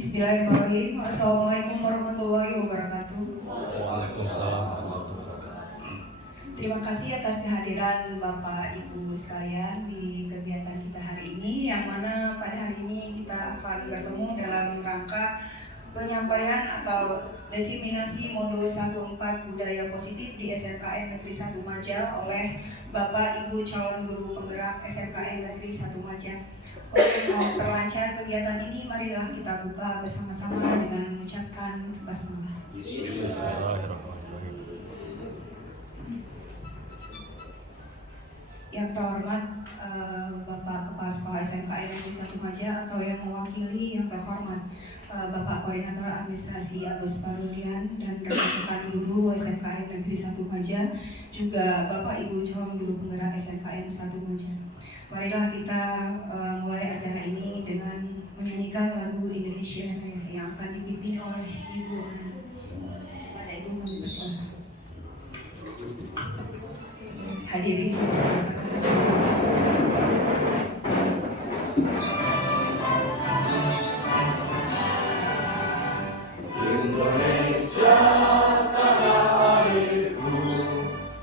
Bismillahirrahmanirrahim. Assalamualaikum warahmatullahi wabarakatuh. Waalaikumsalam warahmatullahi wabarakatuh. Terima kasih atas kehadiran Bapak Ibu sekalian di kegiatan kita hari ini, yang mana pada hari ini kita akan bertemu dalam rangka penyampaian atau diseminasi modul 14 budaya positif di SMKN Negeri 1 Maja oleh Bapak Ibu calon guru penggerak SMKN Negeri 1 Maja. Untuk memperlancar kegiatan ini, marilah kita buka bersama-sama dengan mengucapkan basmalah. Bismillahirrahmanirrahim. Yang terhormat Bapak Kepala Sekolah SMKN Negeri 1 Maja, atau yang mewakili yang terhormat Bapak Koordinator Administrasi Agus Parudian dan rekan-rekan guru SMKN Negeri 1 Maja, juga Bapak Ibu calon guru penggerak SMKN 1 Maja. Marilah kita mulai acara ini dengan menyanyikan lagu Indonesia Raya yang akan dipimpin oleh Ibu pada Ibu kami bersama. Hadirin Indonesia tanah airku,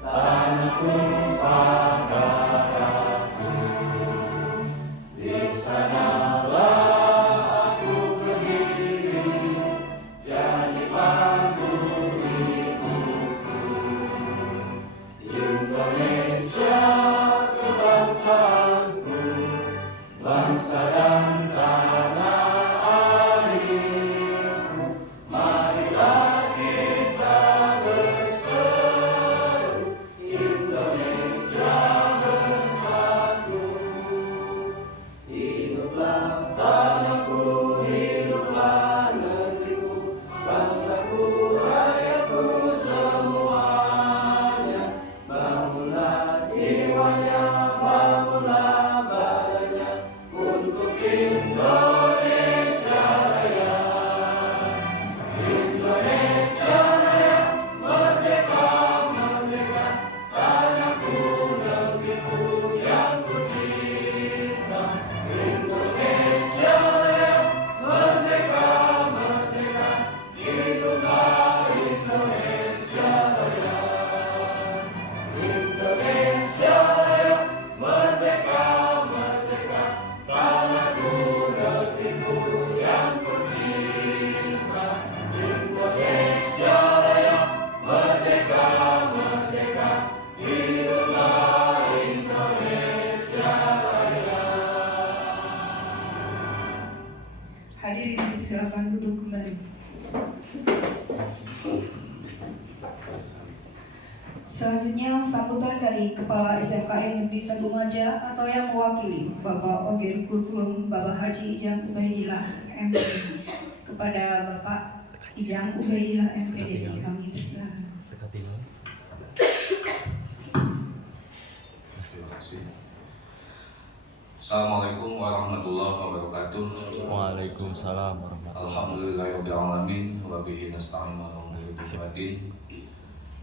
tanah tumpah darahku. Di sanalah aku berdiri, jadi panggung hidupku. Indonesia kebangsaanku, bangsa dan tanah airku. Marilah kita berseru, Indonesia bersatu. Hiduplah tanahku, hiduplah negeriku, bangsaku, rakyatku semuanya. Bangunlah jiwanya, bangunlah badannya untuk Indonesia Raya. Indonesia Raya, merdeka, merdeka, tanahku, negeriku yang kucinta. Indonesia Raya, merdeka, merdeka, hiduplah Indonesia Raya. Indonesia Raya, merdeka, merdeka, tanahku, negeriku yang kucinta. Indonesia Raya, merdeka, merdeka, hiduplah Indonesia Raya. hadirin, silakan duduk kembali. Selanjutnya sambutan dari Kepala SMKN Negeri 1 Maja atau yang mewakili Bapak Ogir Kurikulum Bapak Haji Ijang Ubaidillah MPD. Kepada Bapak Ijang Ubaidillah MPD kami persilakan. Terima kasih. Assalamualaikum warahmatullahi wabarakatuh. Waalaikumsalam warahmatullahi Alhamdulillahirabbil alamin wa bihi nasta'inu ala umuri dunya.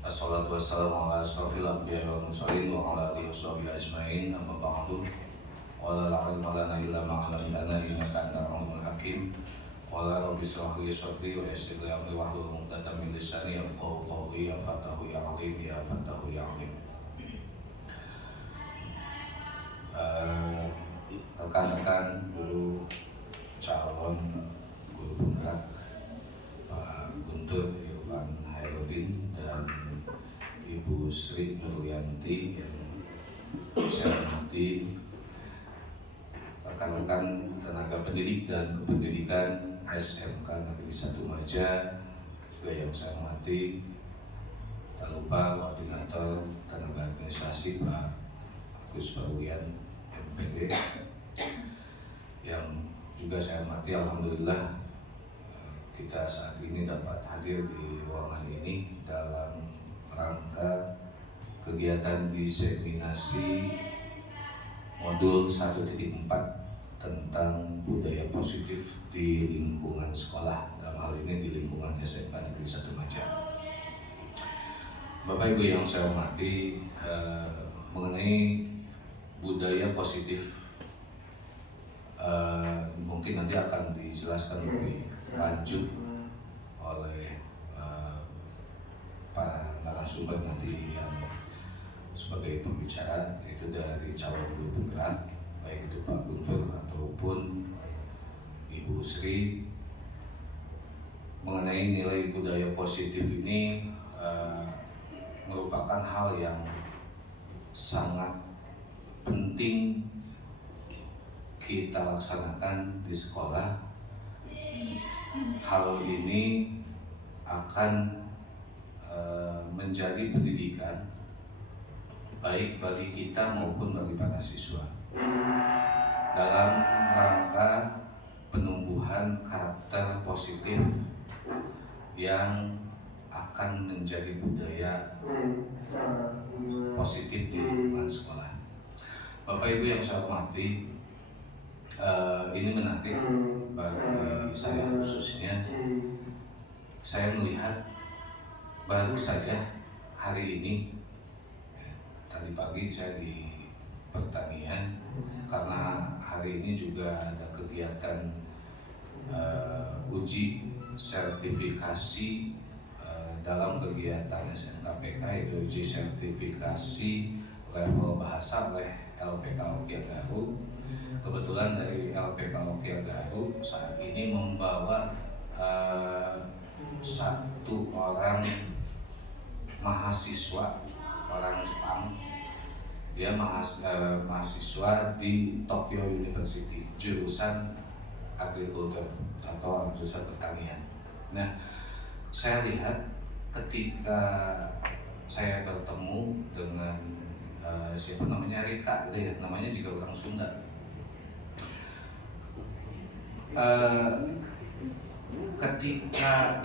Assalatu wassalamu ala asyrofil anbiya'i wal mursalin wa ala alihi washabihi ajmain. Amma ba'du. Wa la ilma lana illa ma 'allamtana innaka antal alimul hakim. Wa la rabbi shrah li sadri wa yassir li amri wahlul 'uqdatam min lisani yafqahu qawli. Ya Fatahu ya Alim, ya Fatahu ya Alim. Rekan-rekan guru calon guru penggerak Pak Guntur Irfan Hairudin dan Ibu Sri Nurlianti yang saya hormati, rekan-rekan tenaga pendidik dan kependidikan SMK Negeri 1 Maja, juga yang saya hormati, tak lupa Koordinator Tenaga Administrasi Pak Agus Parudian MPD, yang juga saya hormati. Alhamdulillah kita saat ini dapat hadir di ruangan ini dalam rangka kegiatan diseminasi modul 1.4 tentang budaya positif di lingkungan sekolah, dalam hal ini di lingkungan SMK Negeri 1 Maja. Bapak Ibu yang saya hormati, mengenai budaya positif, mungkin mungkin nanti akan dijelaskan lebih lanjut oleh para narasumber nanti yang sebagai pembicara, yaitu dari calon guru penggerak, baik itu Pak Guntur ataupun Ibu Sri. Mengenai nilai budaya positif ini merupakan hal yang sangat penting kita laksanakan di sekolah. Hal ini akan menjadi pendidikan baik bagi kita maupun bagi para siswa dalam rangka penumbuhan karakter positif yang akan menjadi budaya positif di lingkungan sekolah. Bapak Ibu yang saya hormati, ini menarik bagi saya khususnya. Saya melihat baru saja hari ini, tadi pagi saya di pertanian, karena hari ini juga ada kegiatan uji sertifikasi dalam kegiatan SMKPK, yaitu uji sertifikasi level bahasa oleh LPK Ukia Garut. Kebetulan dari LPK Ukia Garut saat ini membawa satu orang mahasiswa, orang Jepang. Dia mahasiswa di Tokyo University, jurusan agrikultur atau jurusan pertanian. Nah, saya lihat ketika saya bertemu dengan siapa namanya, Rika, gitu ya, namanya juga orang Sunda. Ketika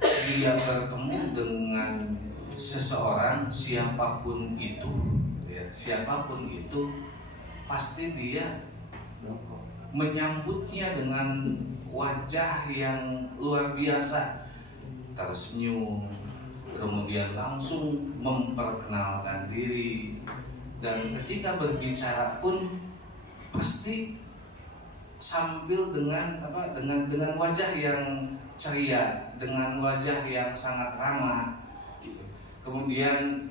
dia bertemu dengan seseorang, siapapun itu, ya, siapapun itu, pasti dia menyambutnya dengan wajah yang luar biasa, tersenyum, kemudian langsung memperkenalkan diri, dan ketika berbicara pun pasti sambil dengan wajah yang ceria, dengan wajah yang sangat ramah. Kemudian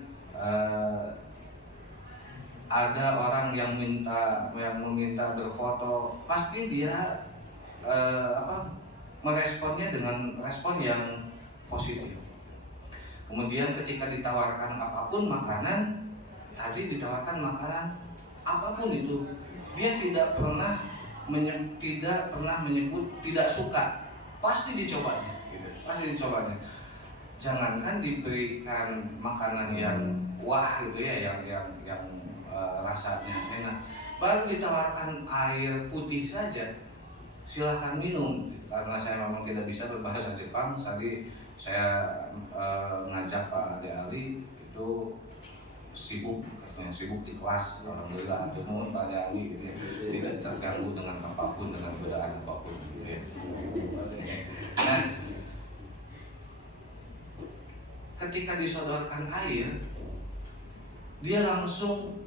ada orang yang meminta berfoto, pasti dia meresponnya dengan respon yang positif. Kemudian ketika ditawarkan apapun makanan, tadi ditawarkan makanan apapun itu, dia tidak pernah menyebut tidak suka, pasti dicobanya, gitu. Pasti dicobanya. Jangankan diberikan makanan yang wah gitu ya, yang rasanya enak, baru ditawarkan air putih saja, silahkan minum. Karena saya memang tidak bisa berbahasa Jepang, tadi saya ngajak Pak Ade Ali, itu sibuk, katanya sibuk di kelas. Alhamdulillah, mohon Pak Ade Ali gitu ya, tidak terganggu dengan apapun, dengan godaan apapun gitu ya. Nah, ketika disodorkan air, dia langsung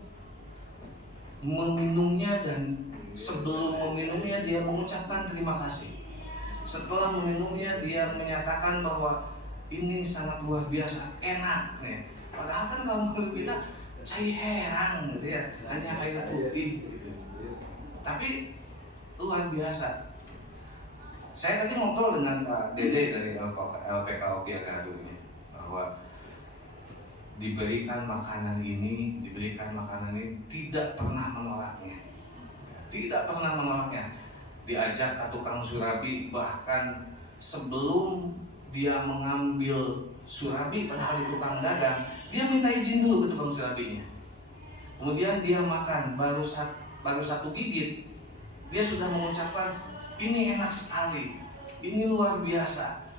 meminumnya, dan sebelum meminumnya dia mengucapkan terima kasih. Setelah meminumnya dia menyatakan bahwa ini sangat luar biasa, enak nih. Padahal kan kalau menurut kita cai herang gitu ya, hanya air putih gitu. Tapi luar biasa. Saya tadi ngobrol dengan Pak Dede dari LPK Ukia Garut ini, bahwa diberikan makanan ini tidak pernah menolaknya, diajak ke tukang surabi, bahkan sebelum dia mengambil surabi, padahal di tukang dagang, dia minta izin dulu ke tukang surabinya. Kemudian dia makan, baru satu gigit, dia sudah mengucapkan ini enak sekali, ini luar biasa.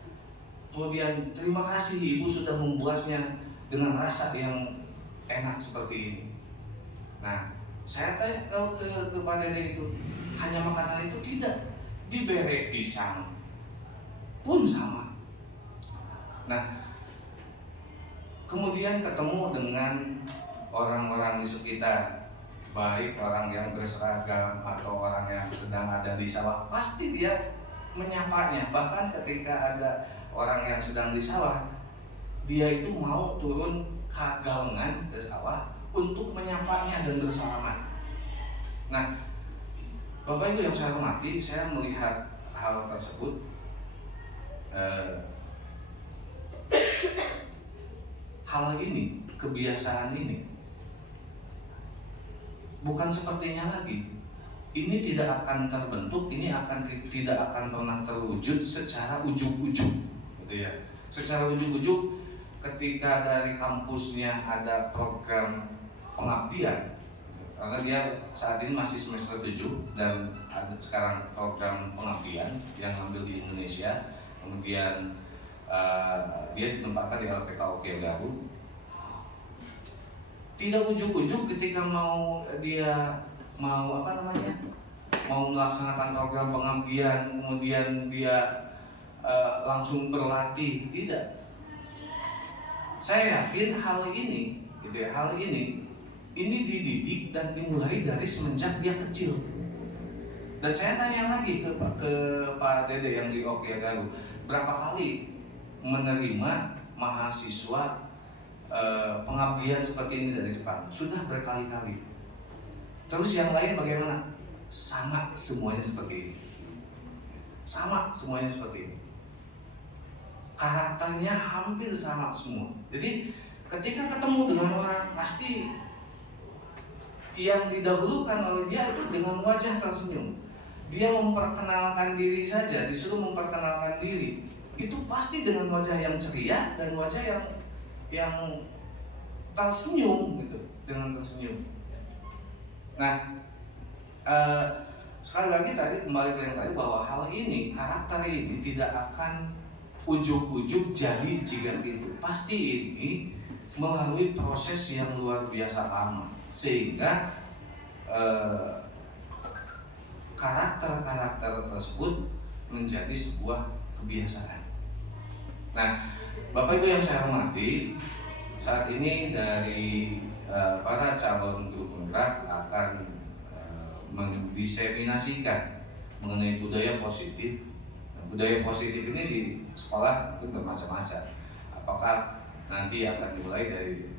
Kemudian terima kasih ibu sudah membuatnya dengan rasa yang enak seperti ini. Nah, saya tanya kalau kepada dia itu, hanya makanan itu tidak, diberi pisang pun sama. Nah, kemudian ketemu dengan orang-orang di sekitar, baik orang yang berseragam atau orang yang sedang ada di sawah, pasti dia menyapanya. Bahkan ketika ada orang yang sedang di sawah, dia itu mau turun kagalngan ke sawah untuk menyapanya dan bersalaman. Nah, Bapak Ibu yang saya hormati, saya melihat hal tersebut hal ini, kebiasaan ini bukan sepertinya lagi. Ini tidak akan terbentuk, tidak akan pernah terwujud secara ujuk-ujuk, gitu ya. Secara ujuk-ujuk, ketika dari kampusnya ada program pengabdian, karena dia saat ini masih semester 7 dan ada sekarang program pengabdian yang ambil di Indonesia, kemudian dia ditempatkan di LPK Oke Garut. Tidak ujuk-ujuk ketika dia mau melaksanakan program pengabdian, kemudian dia langsung berlatih, tidak. Saya yakin hal ini dididik dan dimulai dari semenjak dia kecil. Dan saya tanya lagi ke Pak Dede yang di Oke Garut, berapa kali menerima mahasiswa pengabdian seperti ini dari Jepang? Sudah berkali-kali. Terus yang lain bagaimana? Sama semuanya seperti ini. Sama semuanya seperti ini. Karakternya hampir sama semua. Jadi ketika ketemu dengan orang, pasti yang didahulukan oleh dia itu dengan wajah tersenyum. Dia memperkenalkan diri saja, disuruh memperkenalkan diri, itu pasti dengan wajah yang ceria dan wajah yang tersenyum gitu, dengan tersenyum. Nah, sekali lagi tadi kembali ke yang tadi, bahwa hal ini, karakter ini tidak akan ujuk-ujuk jadi jika itu. Pasti ini melalui proses yang luar biasa lama, sehingga karakter-karakter tersebut menjadi sebuah kebiasaan. Nah, Bapak Ibu yang saya hormati, saat ini dari para calon guru penggerak akan mendiseminasikan mengenai budaya positif. Budaya positif ini di sekolah itu bermacam-macam. Apakah nanti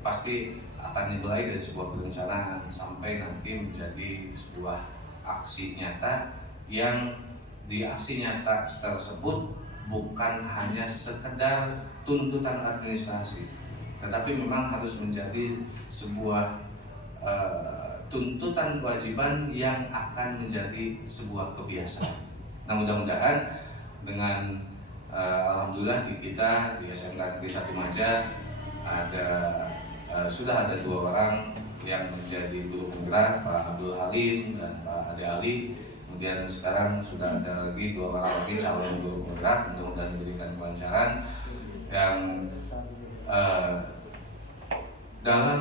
pasti akan dimulai dari sebuah perencanaan sampai nanti menjadi sebuah aksi nyata, yang di aksi nyata tersebut bukan hanya sekedar tuntutan administrasi, tetapi memang harus menjadi sebuah tuntutan kewajiban yang akan menjadi sebuah kebiasaan. Nah, mudah-mudahan dengan alhamdulillah di kita di SMK Negeri 1 Maja sudah ada 2 orang yang menjadi guru penggerak, Pak Abdul Halim dan Pak Ade Ali. Kemudian sekarang sudah ada lagi 2 orang lagi calon guru penggerak, mudah-mudahan diberikan kelancaran yang dalam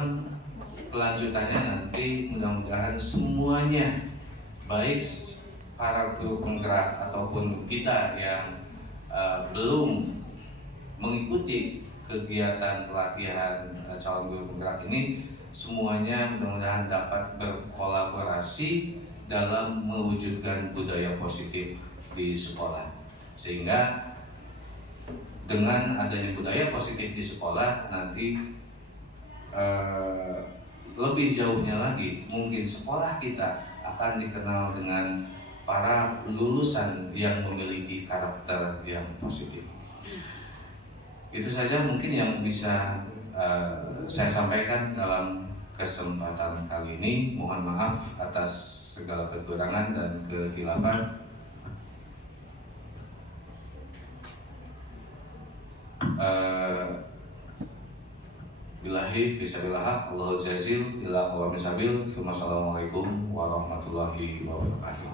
kelanjutannya nanti mudah-mudahan semuanya, baik para guru penggerak ataupun kita yang belum mengikuti kegiatan pelatihan calon guru penggerak ini, semuanya mudah-mudahan dapat berkolaborasi dalam mewujudkan budaya positif di sekolah, sehingga dengan adanya budaya positif di sekolah nanti lebih jauhnya lagi mungkin sekolah kita akan dikenal dengan para lulusan yang memiliki karakter yang positif. Itu saja mungkin yang bisa saya sampaikan dalam kesempatan kali ini. Mohon maaf atas segala kekurangan dan kehilafan. Billahi fisabilillah, Allahu jazil ila qawami sabil. Assalamualaikum warahmatullahi wabarakatuh.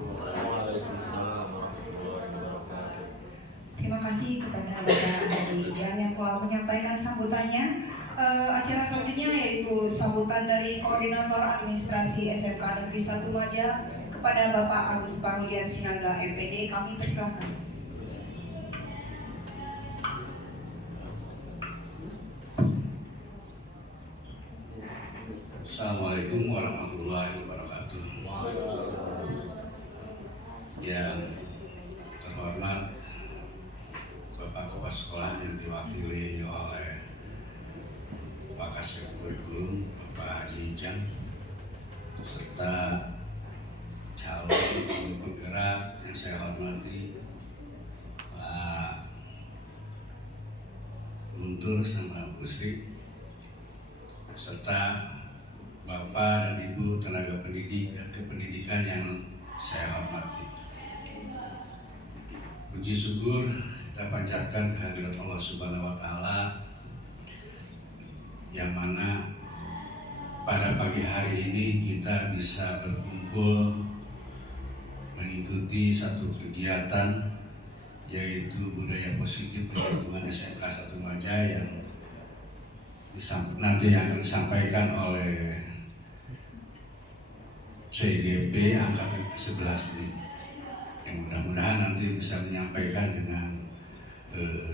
Terima kasih kepada Bapak Haji Ijan yang telah menyampaikan sambutannya. Acara selanjutnya yaitu sambutan dari Koordinator Administrasi SMK Negeri 1 Maja kepada Bapak Agus Pangilian Sinaga MPD. Kami persilakan. Assalamualaikum warahmatullahi warahmatullahi wabarakatuh. Yang terhormat Bapak Kepala Sekolah yang diwakili oleh Pak Kasih Kurikulum Bapak Haji Ijang, serta calon penggerak yang saya hormati Pak Guntur sama Bu Sri, serta Bapak dan Ibu tenaga pendidik dan kependidikan yang saya hormati. Puji syukur kita panjatkan kehadirat Allah Subhanahu wa Ta'ala, yang mana pada pagi hari ini kita bisa berkumpul mengikuti satu kegiatan, yaitu budaya positif di lingkungan SMK 1 Maja yang nanti akan disampaikan oleh CGP angkatan ke-11 ini, yang mudah-mudahan nanti bisa menyampaikan dengan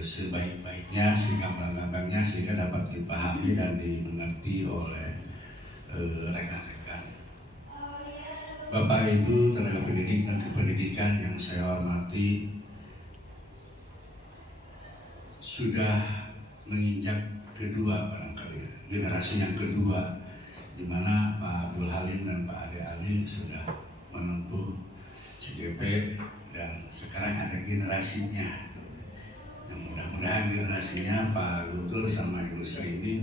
sebaik-baiknya, segamblang-gamblangnya, sehingga dapat dipahami dan dimengerti oleh rekan-rekan. Bapak Ibu tenaga pendidik dan kependidikan yang saya hormati, sudah menginjak kedua barangkali, generasi yang kedua, di mana Pak Abdul Halim dan Pak Ade Ali sudah menempuh CGP, dan sekarang ada generasinya. Yang mudah-mudahan generasinya Pak Guntur sama Ibu Sri ini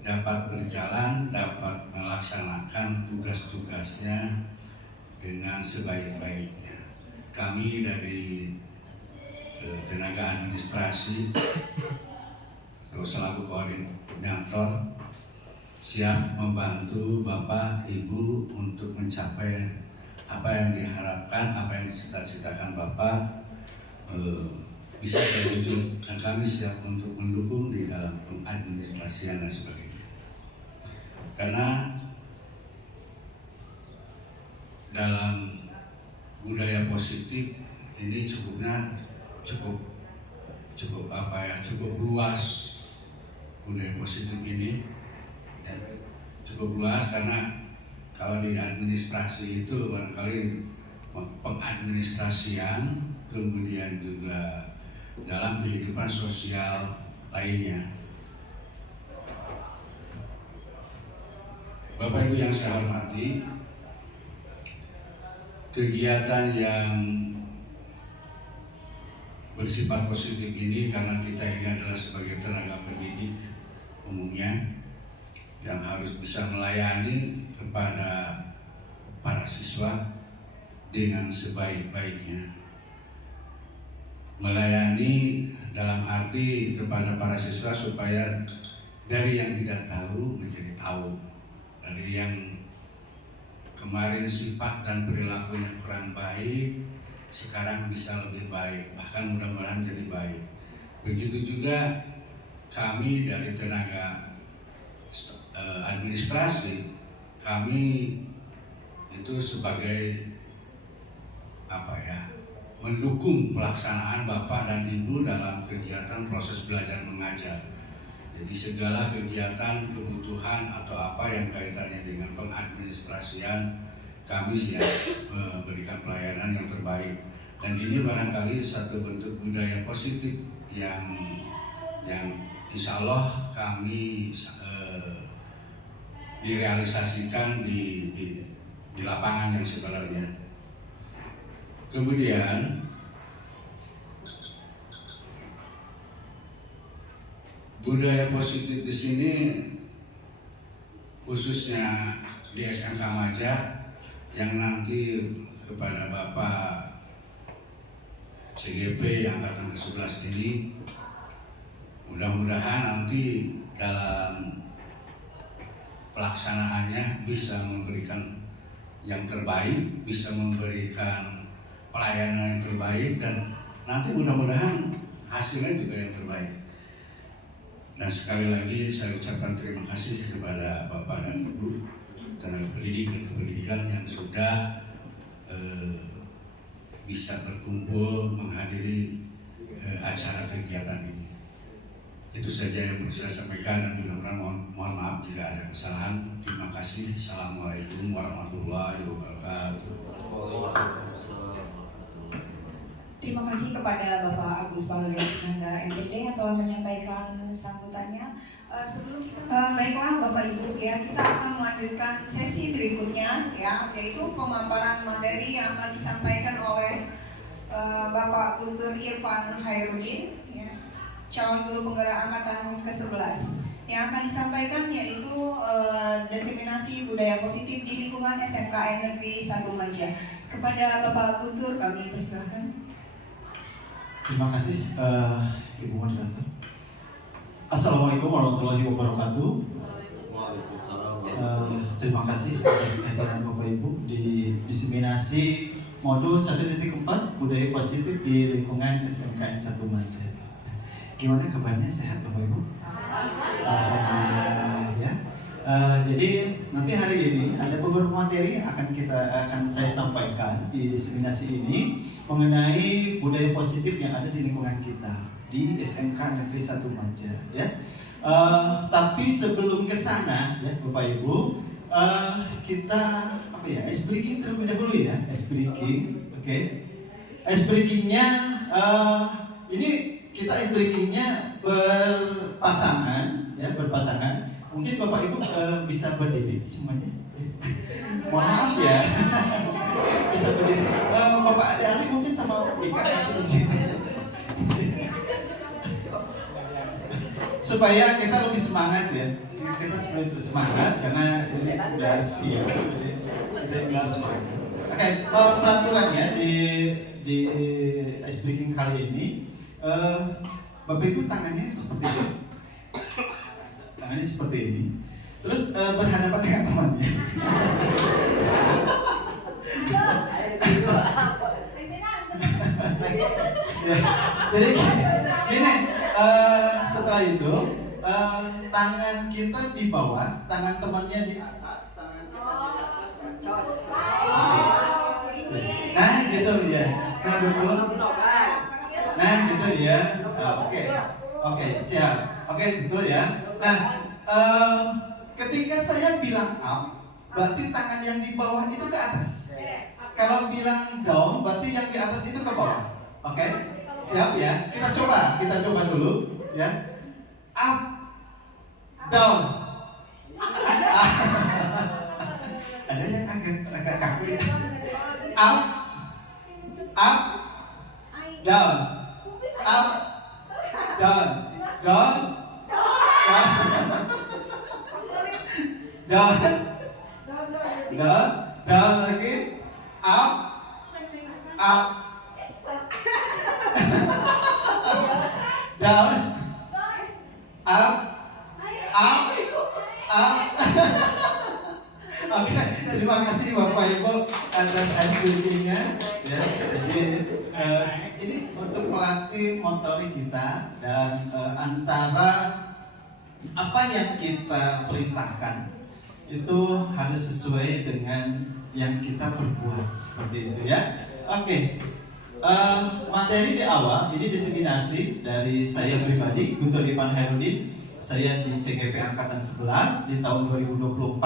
dapat berjalan, dapat melaksanakan tugas-tugasnya dengan sebaik-baiknya. Kami dari tenaga administrasi selaku koordinator siap membantu Bapak Ibu untuk mencapai apa yang diharapkan, apa yang dicita-citakan Bapak bisa terwujud, dan kami siap untuk mendukung di dalam pengadministrasian dan sebagainya. Karena dalam budaya positif ini cukup luas. Budaya positif ini ya, cukup luas, karena kalau di administrasi itu barangkali pengadministrasian, kemudian juga dalam kehidupan sosial lainnya. Bapak Ibu yang saya hormati, kegiatan yang bersifat positif ini, karena kita ini adalah sebagai tenaga pendidik umumnya yang harus bisa melayani kepada para siswa dengan sebaik-baiknya. Melayani dalam arti kepada para siswa supaya dari yang tidak tahu menjadi tahu, dari yang kemarin sifat dan perilakunya kurang baik sekarang bisa lebih baik, bahkan mudah-mudahan jadi baik. Begitu juga kami dari tenaga administrasi, kami itu sebagai mendukung pelaksanaan Bapak dan Ibu dalam kegiatan proses belajar mengajar. Jadi segala kegiatan, kebutuhan atau apa yang kaitannya dengan pengadministrasian, kami siap memberikan pelayanan yang terbaik. Dan ini barangkali satu bentuk budaya positif yang insya Allah kami direalisasikan di lapangan yang sebenarnya. Kemudian budaya positif di sini khususnya di SMK Maja yang nanti kepada Bapak CGP angkatan ke-11 ini, mudah-mudahan nanti dalam pelaksanaannya bisa memberikan yang terbaik, bisa memberikan pelayanan yang terbaik, dan nanti mudah-mudahan hasilnya juga yang terbaik. Dan sekali lagi saya ucapkan terima kasih kepada Bapak dan Ibu tenaga pendidik dan kependidikan yang sudah bisa berkumpul menghadiri acara kegiatan ini. Itu saja yang bisa saya sampaikan dan mudah-mudahan mohon maaf jika ada kesalahan. Terima kasih. Assalamualaikum warahmatullahi wabarakatuh. Terima kasih kepada Bapak Agus Paulian Sinangga MPD yang telah menyampaikan sambutannya. Baiklah Bapak Ibu ya, kita akan melanjutkan sesi berikutnya ya, yaitu pemaparan materi yang akan disampaikan oleh Bapak Guntur Irfan Hairudin ya, calon guru penggerak angkatan ke-11. Yang akan disampaikan yaitu diseminasi budaya positif di lingkungan SMKN Negeri 1 Maja. Kepada Bapak Guntur kami persilahkan. Terima kasih Ibu Moderator. Assalamualaikum warahmatullahi wabarakatuh. Terima kasih atas kehadiran Bapak Ibu di diseminasi modul 1.4 budaya positif di lingkungan SMKN 1 Maja. Gimana kabarnya, sehat Bapak Ibu? Alhamdulillah ya. Jadi nanti hari ini ada beberapa materi akan saya sampaikan di diseminasi ini mengenai budaya positif yang ada di lingkungan kita di SMK Negeri 1 Maja ya. Tapi sebelum ke sana ya Bapak Ibu, kita ice breaking terlebih dahulu ya, ice breaking. Oke. Ice breakingnya ini kita ice breakingnya berpasangan ya, berpasangan. Mungkin Bapak Ibu bisa berdiri semuanya. Mohon maaf ya. Bisa berdiri. Bapak adik-adik mungkin sama Ika di sini. Supaya kita lebih semangat ya. Kita lebih bersemangat karena ini udah siap. Jadi lebih semangat. Oke, peraturannya di ice breaking kali ini, Bapak Ibu tangannya seperti ini. Tangannya seperti ini. Terus berhadapan dengan temannya. Ya, jadi gini, setelah itu tangan kita di bawah, tangan temannya di atas, tangan kita di atas, nah gitu ya, nah betul, nah gitu ya, oke, siap, oke betul ya. Nah, ketika saya bilang up, berarti tangan yang di bawah itu ke atas. Kalau bilang down, berarti yang di atas itu ke bawah. Oke, siap ya. Kita coba dulu ya. Up, down. Ada yang agak kaku ya. Up, down, up, down, down, down lagi, up, down, up. Oke, terima kasih Bapak Ibu atas ice-breaking-nya ya. Jadi ini untuk melatih motorik kita dan antara apa yang kita perintahkan itu harus sesuai dengan yang kita perbuat, seperti itu ya. Oke. Materi di awal ini diseminasi dari saya pribadi, Guntur Irfan Hairudin. Saya di CGP Angkatan 11 di tahun 2024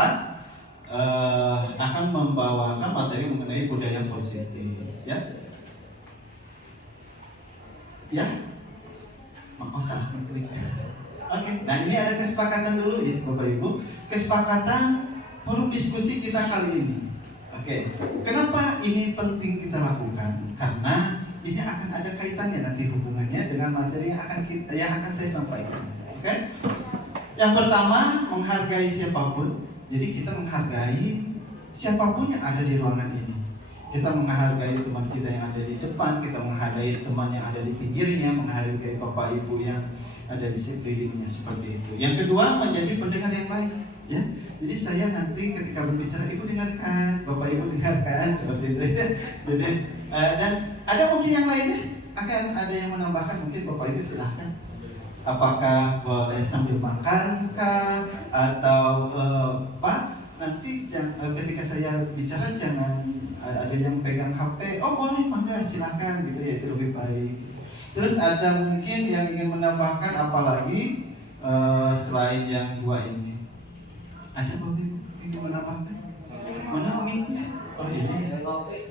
akan membawakan materi mengenai budaya positif ya. Ya. Salah mengklik. Oke, nah ini ada kesepakatan dulu ya Bapak Ibu. Kesepakatan forum diskusi kita kali ini. Oke, kenapa ini penting kita lakukan? Karena ini akan ada kaitannya nanti hubungannya dengan materi yang akan saya sampaikan. Oke? Yang pertama, menghargai siapapun. Jadi kita menghargai siapapun yang ada di ruangan ini. Kita menghargai teman kita yang ada di depan, kita menghargai teman yang ada di pinggirnya, menghargai Bapak Ibu yang ada di sekelilingnya, seperti itu. Yang kedua, menjadi pendengar yang baik. Ya, jadi saya nanti ketika berbicara, Ibu dengarkan, Bapak Ibu dengarkan, seperti itu. Jadi dan ada mungkin yang lainnya akan ada yang menambahkan, mungkin Bapak Ibu silahkan. Apakah boleh sambil makan kah atau Pak nanti ketika saya bicara jangan ada yang pegang HP. Oh boleh, mangga silakan gitu ya, itu lebih baik. Terus ada mungkin yang ingin menambahkan apa lagi selain yang dua ini? Ada Bapak Ibu ingin menambahkan? Mana mic-nya? Oh ini.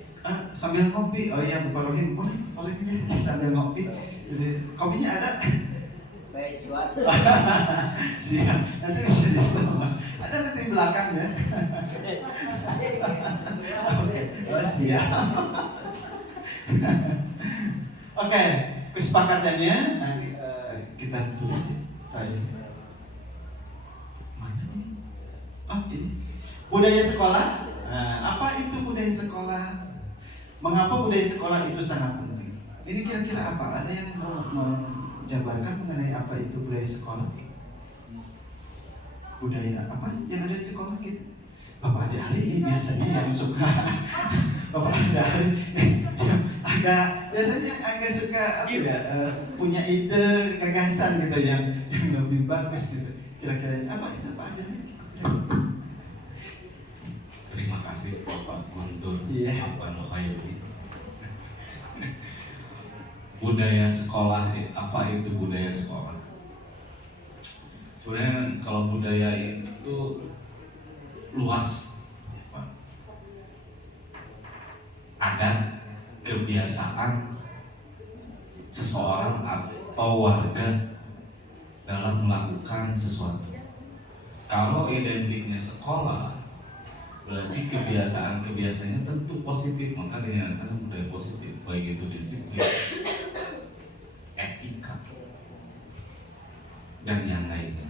Sambil ngopi. Oh iya Bapak Rohim, boleh ya sambil ngopi. Jadi, kopinya ada? Siap. Nanti bisa di stop. Ada nanti di belakang ya. Oke. Oh siap. Oke, kesepakatannya nanti kita tulis ya. Setelah ini. Mana ini? Oh ini. Budaya sekolah. Nah, apa itu budaya sekolah? Mengapa budaya sekolah itu sangat penting? Ini kira-kira apa? Ada yang mau menjabarkan mengenai apa itu budaya sekolah? Budaya apa yang ada di sekolah gitu? Bapak adik ahli ini biasanya yang suka Bapak adik ahli biasanya yang agak suka apa ya, punya ide gagasan gitu yang lebih bagus gitu. Kira-kira apa itu Pak Adik? Terima kasih Bapak Guntur Bapak Nuhayudi. Budaya sekolah, apa itu budaya sekolah? Sebenarnya kalau budaya itu luas, adat, kebiasaan seseorang atau warga dalam melakukan sesuatu. Kalau identiknya sekolah, berarti kebiasaan-kebiasaannya tentu positif, maka dinyatakan budaya positif, baik itu disiplin, etika, dan yang lainnya.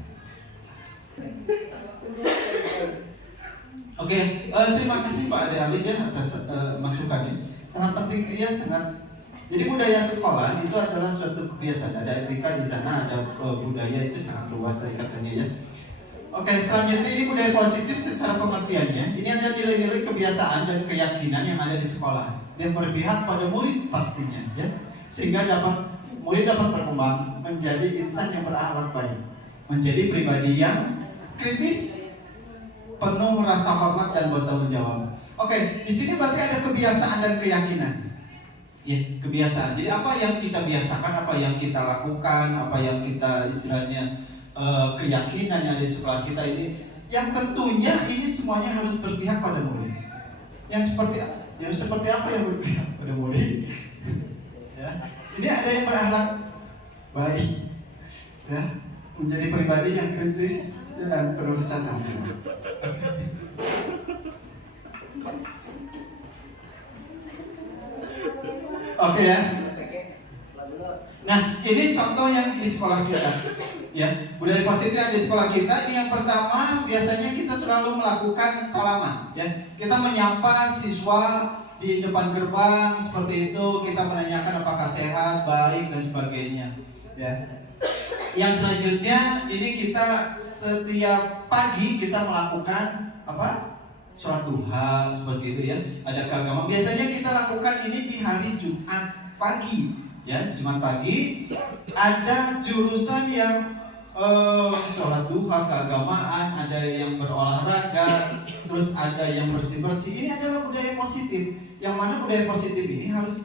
Oke, terima kasih Pak Ade Ali ya atas masukannya. Sangat penting, iya sangat. Jadi budaya sekolah itu adalah suatu kebiasaan. Ada etika di sana, ada budaya itu sangat luas tadi katanya ya. Oke, selanjutnya ini budaya positif secara pengertiannya. Ini ada nilai-nilai kebiasaan dan keyakinan yang ada di sekolah yang berpihak pada murid pastinya, ya, sehingga murid dapat berkembang menjadi insan yang berakhlak baik, menjadi pribadi yang kritis, penuh rasa hormat dan bertanggung jawab. Oke, di sini berarti ada kebiasaan dan keyakinan. Ya, kebiasaan. Jadi apa yang kita biasakan, apa yang kita lakukan, apa yang kita istilahnya keyakinan yang ada di sekolah kita ini, yang tentunya ini semuanya harus berpihak pada murid. Yang seperti apa yang berpihak pada murid? Ya, ini ada yang berakhlak baik, ya, menjadi pribadi yang kritis dan penuh rasa tanggung jawab. Oke ya. Nah, ini contoh yang di sekolah kita. Ya, budaya positif yang di sekolah kita ini yang pertama biasanya kita selalu melakukan salaman. Ya, kita menyapa siswa di depan gerbang seperti itu, kita menanyakan apakah sehat, baik dan sebagainya. Ya. Yang selanjutnya ini kita setiap pagi kita melakukan apa? Sholat duha seperti itu ya. Ada keagamaan. Biasanya kita lakukan ini di hari Jumat pagi. Ya, Jumat pagi ada jurusan yang sholat duha, keagamaan, ada yang berolahraga, terus ada yang bersih-bersih. Ini adalah budaya positif. Yang mana budaya positif ini harus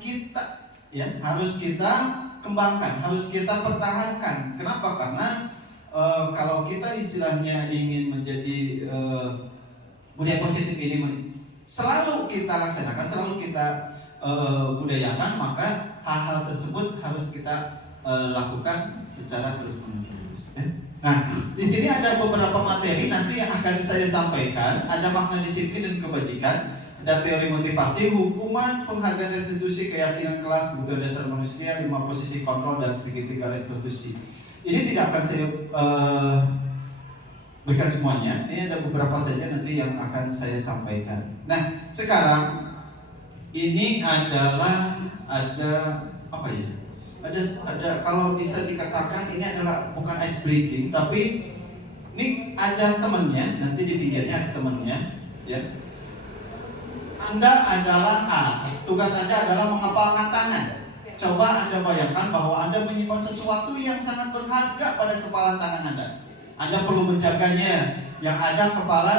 kita kembangkan, harus kita pertahankan. Kenapa? Karena kalau kita istilahnya ingin menjadi budaya positif ini selalu kita laksanakan, selalu kita budayakan, maka hal-hal tersebut harus kita lakukan secara terus-menerus. Nah, di sini ada beberapa materi nanti yang akan saya sampaikan. Ada makna disiplin dan kebajikan, ada teori motivasi, hukuman, penghargaan restitusi, keyakinan kelas, kebutuhan dasar manusia, 5 posisi kontrol dan segitiga restitusi. Ini tidak akan saya berikan semuanya. Ini ada beberapa saja nanti yang akan saya sampaikan. Nah, sekarang ini adalah ada apa ya? Ada kalau bisa dikatakan ini adalah bukan ice breaking, tapi ini ada temannya, nanti di pinggirnya ada temannya, ya. Anda adalah A, tugas Anda adalah menghafalkan tangan. Coba Anda bayangkan bahwa Anda menyimpan sesuatu yang sangat berharga pada kepala tangan Anda. Anda perlu menjaganya. Yang ada kepala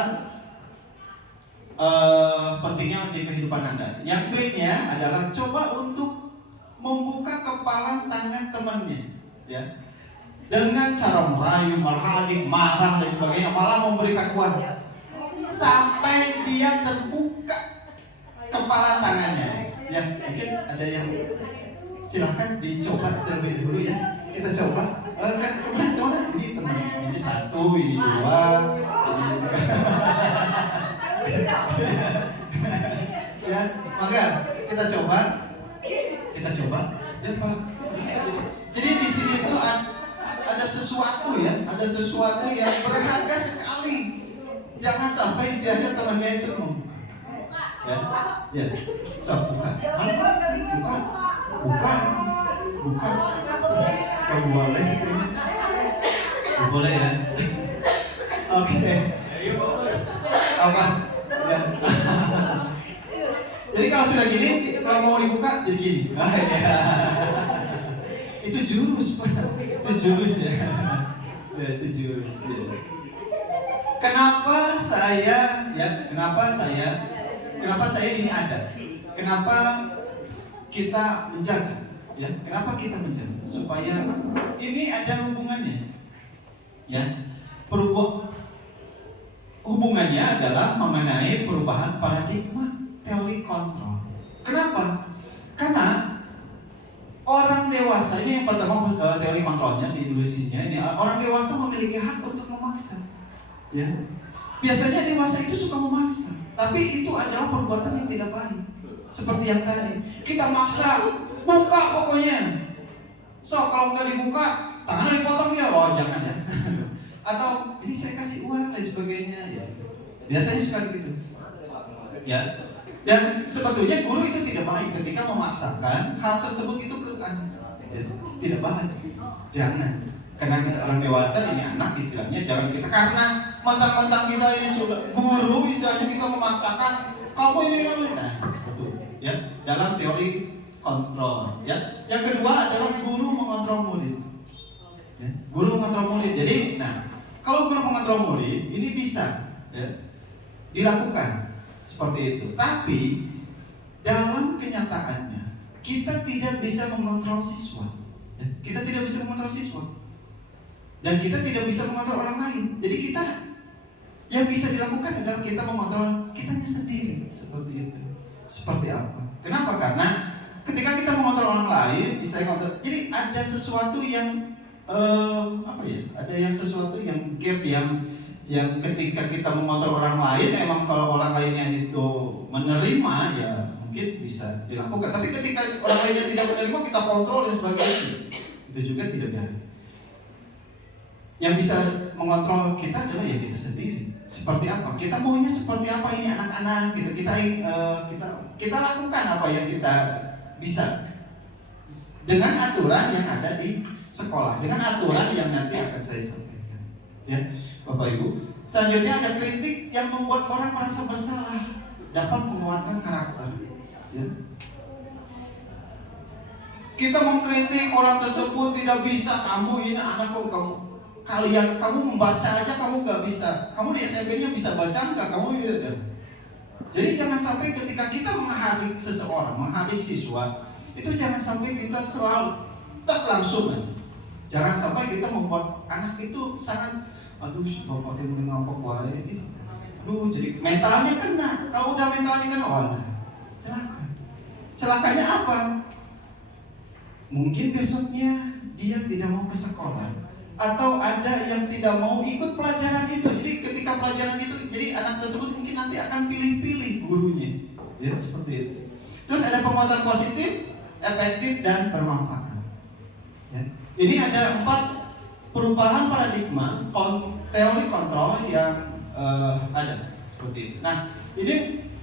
pentingnya di kehidupan Anda. Yang B-nya adalah coba untuk membuka kepala tangan temannya, ya, dengan cara merayu, merhadik, marah dan sebagainya, malah memberikan uang sampai dia terbuka kepala tangannya. Ya, mungkin ada yang silahkan dicoba terlebih dahulu ya. Kita coba. Kan kemudian teman ini teman ini satu, ini dua, ini ya, maka kita coba. Ya Pak. Jadi di sini tuh ada sesuatu ya, ada sesuatu yang berharga sekali. Jangan sampai istilahnya temannya itu membuka. Ya, coba buka. Buka. Kalau boleh, boleh ya. Oke. Apa? Ya. Jadi kalau sudah gini, kalau mau dibuka jadi gini. Ya. Itu jurus Pak. Itu jurus ya. Ya, itu jurus. Ya. Kenapa saya ini ada? Kenapa kita menjaga? Ya, kenapa kita menjaga? Supaya ini ada hubungannya. Ya. Hubungannya adalah mengenai perubahan paradigma teori kontrol. Kenapa? Karena orang dewasa ini yang pertama teori kontrolnya di ilusinya ini orang dewasa memiliki hak untuk memaksa. Ya. Biasanya dewasa itu suka memaksa, tapi itu adalah perbuatan yang tidak baik. Seperti yang tadi, kita maksa, buka pokoknya. So kalau nggak dibuka, tangannya dipotong ya, oh jangan ya. Atau ini saya kasih uang dan sebagainya ya. Biasanya suka gitu. Ya. Dan sebetulnya guru itu tidak baik ketika memaksakan hal tersebut itu ke anak. Tidak baik. Jangan. Karena kita orang dewasa ini anak istilahnya, jangan kita karena mentang-mentang kita ini sudah guru istilahnya kita memaksakan kamu ini kan ya dalam teori kontrol ya. Yang kedua adalah guru mengontrol murid. Ya, guru mengontrol murid. Jadi, kalau guru mengontrol murid ini bisa ya, dilakukan seperti itu. Tapi dalam kenyataannya kita tidak bisa mengontrol siswa. Ya, kita tidak bisa mengontrol siswa. Dan kita tidak bisa mengontrol orang lain. Jadi kita yang bisa dilakukan adalah kita mengontrol kitanya sendiri. Seperti itu. Seperti apa? Kenapa? Karena ketika kita mengontrol orang lain, jadi ada sesuatu yang ada yang sesuatu yang gap yang ketika kita mengontrol orang lain, emang kalau orang lainnya itu menerima ya mungkin bisa dilakukan. Tapi ketika orang lainnya tidak menerima, kita kontrol dan sebagainya, itu juga tidak baik. Yang bisa mengontrol kita adalah ya kita sendiri. Seperti apa? Kita maunya seperti apa ini anak-anak gitu. Kita lakukan apa yang kita bisa dengan aturan yang ada di sekolah, dengan aturan yang nanti akan saya sampaikan. Ya, Bapak Ibu. Selanjutnya ada kritik yang membuat orang merasa bersalah, dapat menguatkan karakter. Ya. Kita mengkritik orang tersebut tidak bisa, kamu ini anakku, kamu membaca aja kamu nggak bisa, kamu di SMP-nya bisa baca nggak, kamu tidak. Jadi jangan sampai ketika kita menghadik seseorang, menghadik siswa, itu jangan sampai kita selalu langsung aja. Jangan sampai kita membuat anak itu sangat, aduh bapak itu mulai ngambek wae, aduh jadi mentalnya kena. Kalau udah mentalnya kena, celaka. Celakanya apa? Mungkin besoknya dia tidak mau ke sekolah, atau ada yang tidak mau ikut pelajaran itu. Jadi ketika pelajaran itu, jadi anak tersebut mungkin nanti akan pilih-pilih gurunya. Ya, seperti itu. Terus ada penguatan positif, efektif, dan bermanfaat. Ya. Ini ada 4 perubahan paradigma teori kontrol yang ada seperti ini. Nah, ini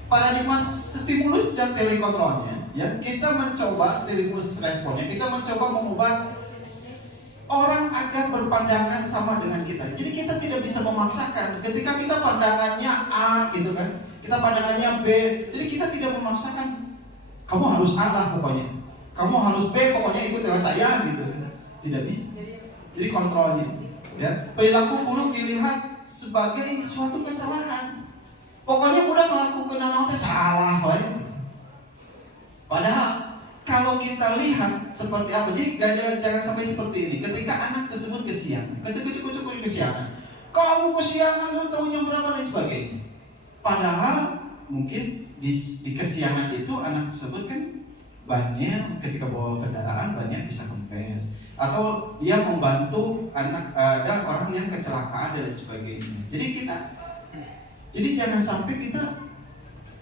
paradigma stimulus dan teori kontrolnya. Ya, kita mencoba stimulus responnya. Kita mencoba mengubah orang agar berpandangan sama dengan kita. Jadi kita tidak bisa memaksakan. Ketika kita pandangannya A gitu kan, kita pandangannya B. Jadi kita tidak memaksakan. Kamu harus A lah pokoknya. Kamu harus B pokoknya ikut dengan saya gitu. Tidak bisa. Jadi kontrolnya. Ya, perilaku buruk dilihat sebagai suatu kesalahan. Pokoknya udah melakukan hal salah, padahal kalau kita kita lihat seperti apa, jadi jangan sampai seperti ini. Ketika anak tersebut kesiangan, kesiangan, kamu kesiangan, kamu tahu jam berapa dan sebagainya. Padahal mungkin di kesiangan itu anak tersebut kan bannya ketika bawa kendaraan bannya bisa kempes, atau dia membantu ada orang yang kecelakaan dan sebagainya. Jadi jangan sampai kita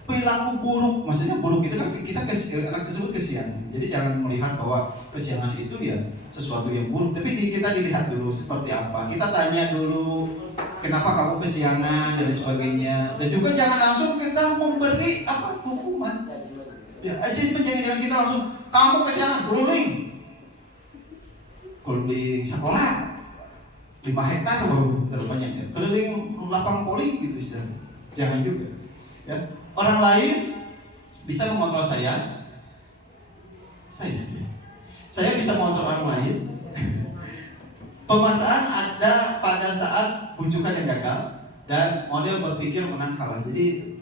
perilaku buruk, maksudnya buruk itu kan kita anak tersebut kesiangan. Jadi jangan melihat bahwa kesiangan itu ya sesuatu yang buruk, tapi kita dilihat dulu seperti apa. Kita tanya dulu kenapa kamu kesiangan dan sebagainya. Dan juga jangan langsung kita memberi hukuman. Ya, jangan kita langsung kamu kesiangan, guling sekolah 5 hektar terlalu banyak ya. Keliling lapang poli gitu istilahnya. Jangan juga. Ya. Orang lain bisa mengontrol saya bisa mengontrol orang lain. Pemaksaan ada pada saat bujukan yang gagal dan model berpikir menang kalah. Jadi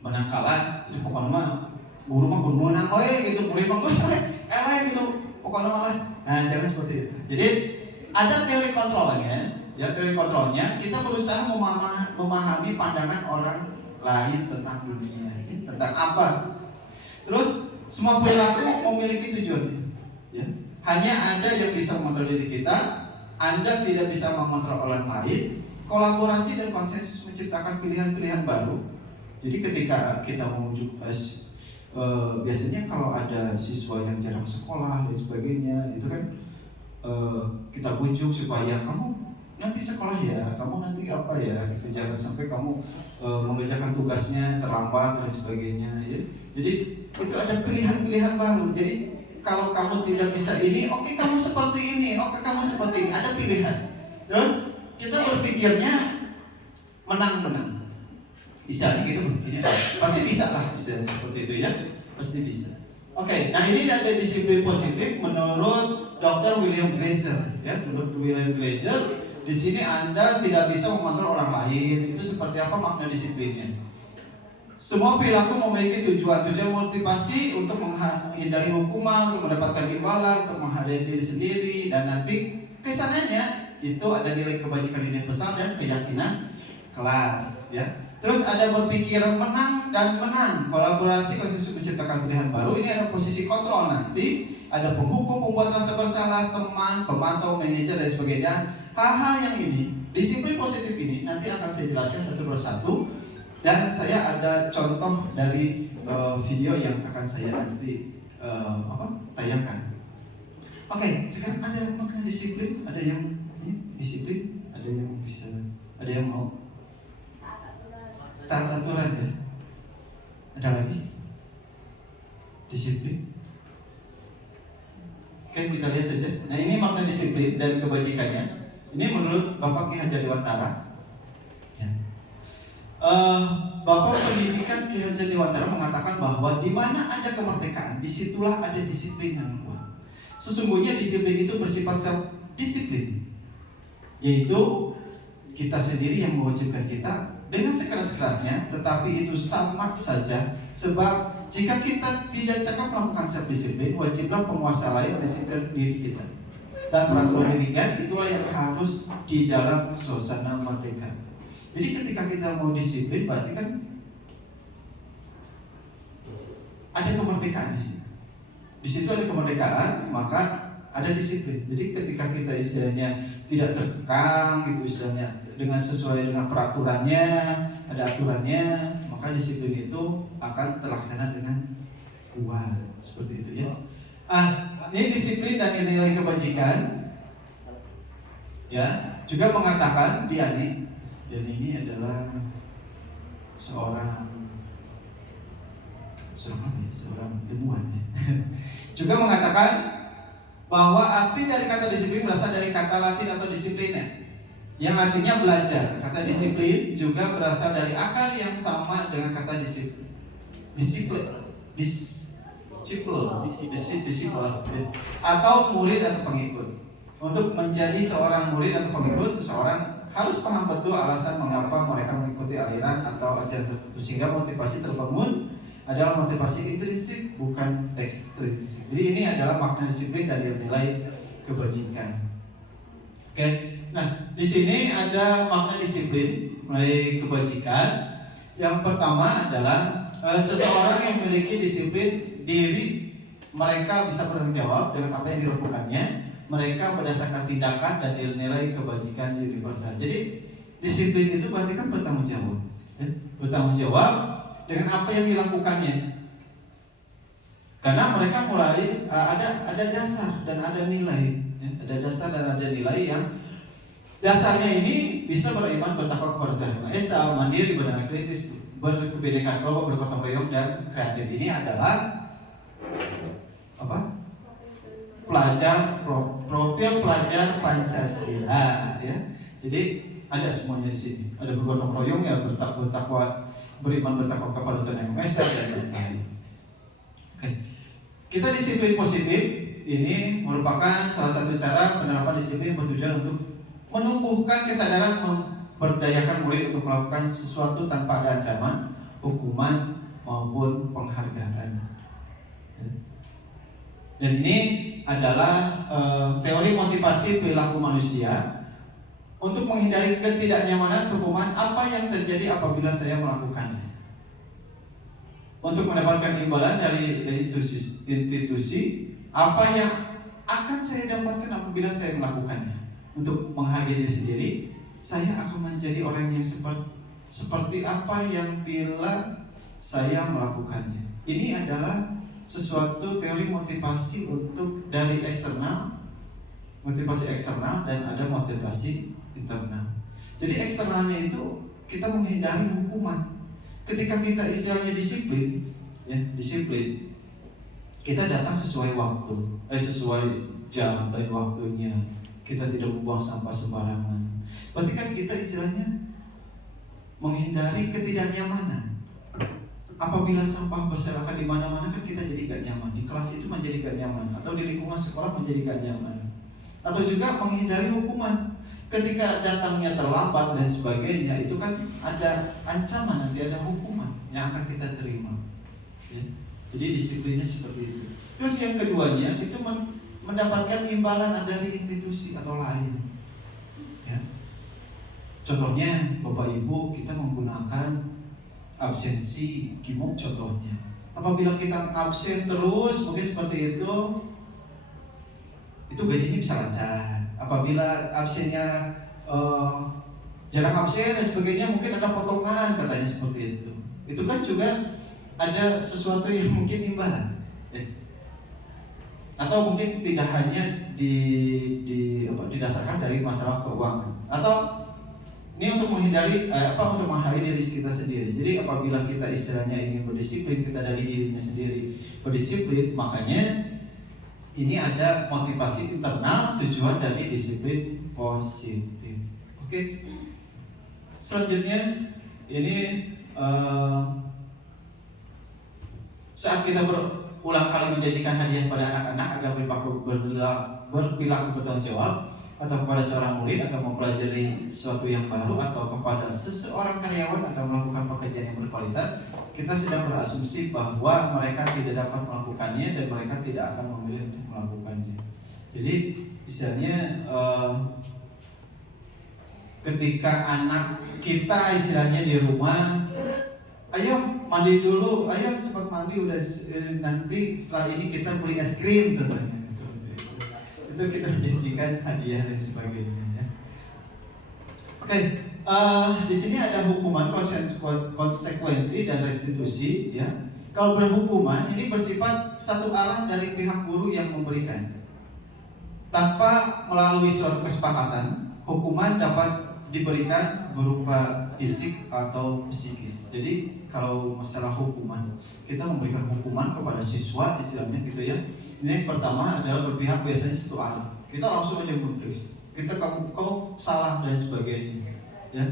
menang kalah itu pokoknya guru menang gitu, murid mah gitu pokoknya malah. Nah, jangan seperti itu. Jadi ada teori kontrolnya. Ya, teori kontrolnya kita berusaha memahami pandangan orang lain tentang dunia, tentang apa. Terus semua perilaku memiliki tujuan itu. Ya. Hanya Anda yang bisa mengontrol diri kita. Anda tidak bisa mengontrol orang lain. Kolaborasi dan konsensus menciptakan pilihan-pilihan baru. Jadi ketika kita menuju biasanya kalau ada siswa yang jarang sekolah dan sebagainya, itu kan kita bujuk supaya kamu nanti sekolah ya, kamu nanti apa ya, gitu. Jangan sampai kamu mengerjakan tugasnya terlambat dan sebagainya ya. Jadi itu ada pilihan-pilihan baru. Jadi kalau kamu tidak bisa ini, oke, kamu seperti ini, oke, kamu seperti ini, ada pilihan. Terus kita berpikirnya menang-menang. Bisa gitu begini. Pasti bisa lah, bisa seperti itu ya. Pasti bisa. Oke, nah ini ada disiplin positif menurut Dr. William Glaser ya. Menurut William Glaser, di sini Anda tidak bisa mengontrol orang lain. Itu seperti apa makna disiplinnya? Semua perilaku memiliki tujuan motivasi untuk menghindari hukuman, untuk mendapatkan imbalan, untuk menghargai diri sendiri, dan nanti kesananya itu ada nilai kebajikan ini besar dan keyakinan kelas ya. Terus ada berpikir menang dan menang, kolaborasi konsensus menciptakan pilihan baru. Ini ada posisi kontrol, nanti ada penghukum, pembuat rasa bersalah, teman, pemantau, manajer dan sebagainya. Hal-hal yang ini, disiplin positif ini nanti akan saya jelaskan satu persatu, dan saya ada contoh dari video yang akan saya nanti tayangkan. Oke, sekarang ada makna disiplin, ada yang disiplin, ada yang bisa, ada yang mau taat aturan ya. Ada lagi disiplin. Oke, kita lihat saja. Nah, ini makna disiplin dan kebajikannya. Ini menurut Bapak Ki Hajar Dewantara. Ya. Bapak Pendidikan Ki Hajar Dewantara mengatakan bahwa di mana ada kemerdekaan, disitulah ada disiplin yang kuat. Sesungguhnya disiplin itu bersifat self-disiplin, yaitu kita sendiri yang mewajibkan kita dengan sekeras-kerasnya, tetapi itu sama saja. Sebab jika kita tidak cakap melakukan self-disiplin, wajiblah penguasa lain mendisiplin diri kita. Dan peraturan demikian itulah yang harus di dalam suasana merdeka. Jadi ketika kita mau disiplin, berarti kan ada kemerdekaan di situ. Di situ ada kemerdekaan, maka ada disiplin. Jadi ketika kita istilahnya tidak terkekang gitu, istilahnya dengan sesuai dengan peraturannya, ada aturannya, maka disiplin itu akan terlaksana dengan kuat, seperti itu ya. Ini disiplin dan nilai kebajikan ya, juga mengatakan Diani ini adalah seorang ilmuwan ya. Juga mengatakan bahwa arti dari kata disiplin berasal dari kata Latin atau disiplina, yang artinya belajar. Kata disiplin juga berasal dari akar yang sama dengan kata disiplin. Disiplin atau murid atau pengikut. Untuk menjadi seorang murid atau pengikut, seseorang harus paham betul alasan mengapa mereka mengikuti aliran atau ajaran tertentu, sehingga motivasi terbangun adalah motivasi intrinsik bukan ekstrinsik. Jadi ini adalah makna disiplin dan nilai kebajikan. Oke. Nah, di sini ada makna disiplin nilai kebajikan. Yang pertama adalah seseorang yang memiliki disiplin diri, mereka bisa bertanggung jawab dengan apa yang dilakukannya. Mereka berdasarkan tindakan dan nilai kebajikan universal. Jadi disiplin itu berarti kan bertanggung jawab, ya? Bertanggung jawab dengan apa yang dilakukannya. Karena mereka mulai ada dasar dan ada nilai, ya? Ada dasar dan ada nilai yang dasarnya ini bisa beriman, bertakwa kepada Tuhan Yang Maha Esa, mandiri, benar kritis, berkebinekaan kelompok, bergotong royong dan kreatif. Ini adalah apa? Profil pelajar Pancasila, ya. Jadi ada semuanya di sini. Ada bergotong royong, ya, bertakwa, beriman, bertakwa kepada Tuhan Yang Maha Esa dan lain-lain. Oke. Kita disiplin positif ini merupakan salah satu cara penerapan disiplin bertujuan untuk menumbuhkan kesadaran memberdayakan murid untuk melakukan sesuatu tanpa ada ancaman, hukuman maupun penghargaan. Dan ini adalah teori motivasi perilaku manusia untuk menghindari ketidaknyamanan hukuman apa yang terjadi apabila saya melakukannya. Untuk mendapatkan imbalan dari institusi apa yang akan saya dapatkan apabila saya melakukannya. Untuk menghargai diri sendiri, saya akan menjadi orang yang seperti apa yang bila saya melakukannya. Ini adalah sesuatu teori motivasi untuk dari eksternal, motivasi eksternal, dan ada motivasi internal. Jadi eksternalnya itu kita menghindari hukuman. Ketika kita istilahnya disiplin, ya, disiplin, kita datang sesuai waktu, sesuai jam dan waktunya. Kita tidak membuang sampah sembarangan. Berarti kan kita istilahnya menghindari ketidaknyamanan. Apabila sampah berserakan di mana-mana kan kita jadi gak nyaman. Di kelas itu menjadi gak nyaman, atau di lingkungan sekolah menjadi gak nyaman. Atau juga menghindari hukuman. Ketika datangnya terlambat dan sebagainya, itu kan ada ancaman, nanti ada hukuman yang akan kita terima. Ya. Jadi disiplinnya seperti itu. Terus yang keduanya itu mendapatkan imbalan dari institusi atau lain, ya. Contohnya Bapak Ibu, kita menggunakan absensi kimok contohnya. Apabila kita absen terus mungkin seperti itu gajinya bisa lancar. Apabila absennya jarang absen dan sebagainya, mungkin ada potongan katanya seperti itu. Itu kan juga ada sesuatu yang mungkin imbalan, ya. Atau mungkin tidak hanya didasarkan dari masalah keuangan, atau ini untuk menghindari untuk menghindari diri kita sendiri. Jadi apabila kita istilahnya ingin berdisiplin, kita dari dirinya sendiri berdisiplin, makanya ini ada motivasi internal, tujuan dari disiplin positif. Oke. Selanjutnya ini saat kita berulang kali menjanjikan hadiah pada anak-anak agar berperilaku bertanggung jawab, atau kepada seorang murid akan mempelajari sesuatu yang baru, atau kepada seseorang karyawan akan melakukan pekerjaan yang berkualitas, kita sedang berasumsi bahwa mereka tidak dapat melakukannya dan mereka tidak akan memilih untuk melakukannya. Jadi istilahnya ketika anak kita istilahnya di rumah, ayo mandi dulu, ayo cepat mandi, udah nanti setelah ini kita beli es krim contohnya. Itu kita menjanjikan hadiah dan sebagainya, ya. Oke, di sini ada hukuman, konsekuensi dan restitusi, ya. Kalau berhukuman ini bersifat satu arah dari pihak guru yang memberikan. Tanpa melalui suatu kesepakatan, hukuman dapat diberikan berupa fisik atau psikis. Jadi kalau masalah hukuman, kita memberikan hukuman kepada siswa istilahnya gitu, ya. Ini pertama adalah berpihak biasanya satu arah. Kita langsung aja menulis. Kita kamu salah dan sebagainya, ya.